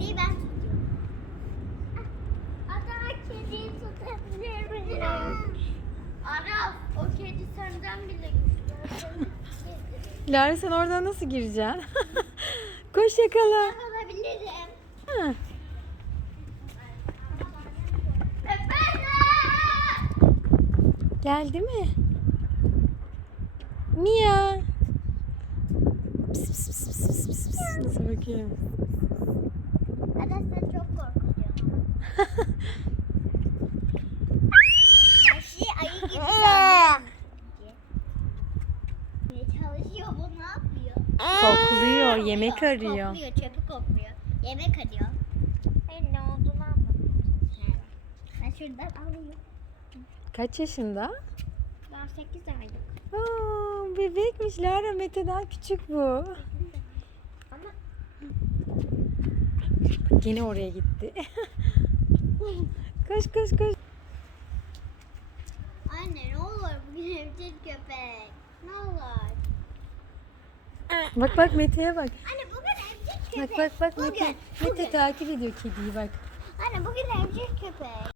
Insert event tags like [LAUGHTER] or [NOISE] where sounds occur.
kediyi ben tutuyorum. Kediyi Adam kediyi tutabilir miyim? Araf o kedi senden bile güzel. [LAUGHS] Lale sen oradan nasıl gireceksin? [LAUGHS] Koş yakala. Ben olabilirim. Geldi mi? Mia. Pıs pıs pıs pıs pıs pıs. Ya. Nasıl bakıyor? Ben [LAUGHS], ayı gibi Ne çalışıyor bu ne yapıyor? Kokluyor, yemek arıyor. Kokluyor, çöpü kokluyor. Yemek arıyor. Hayır, hey, ne olduğunu anlamadım. Ben şuradan alıyorum. Kaç yaşında? Ben 8 aylık. Aa, bebekmiş Lara Mete'den küçük bu. Ama Yine oraya gitti. [LAUGHS] koş koş koş. Anne ne olur bugün evcil köpek. Ne olur. Bak bak Mete'ye bak. Anne bugün evcil köpek. Bak bak bak bugün, Mete. Bugün. Mete takip ediyor kediyi bak. Anne bugün evcil köpek.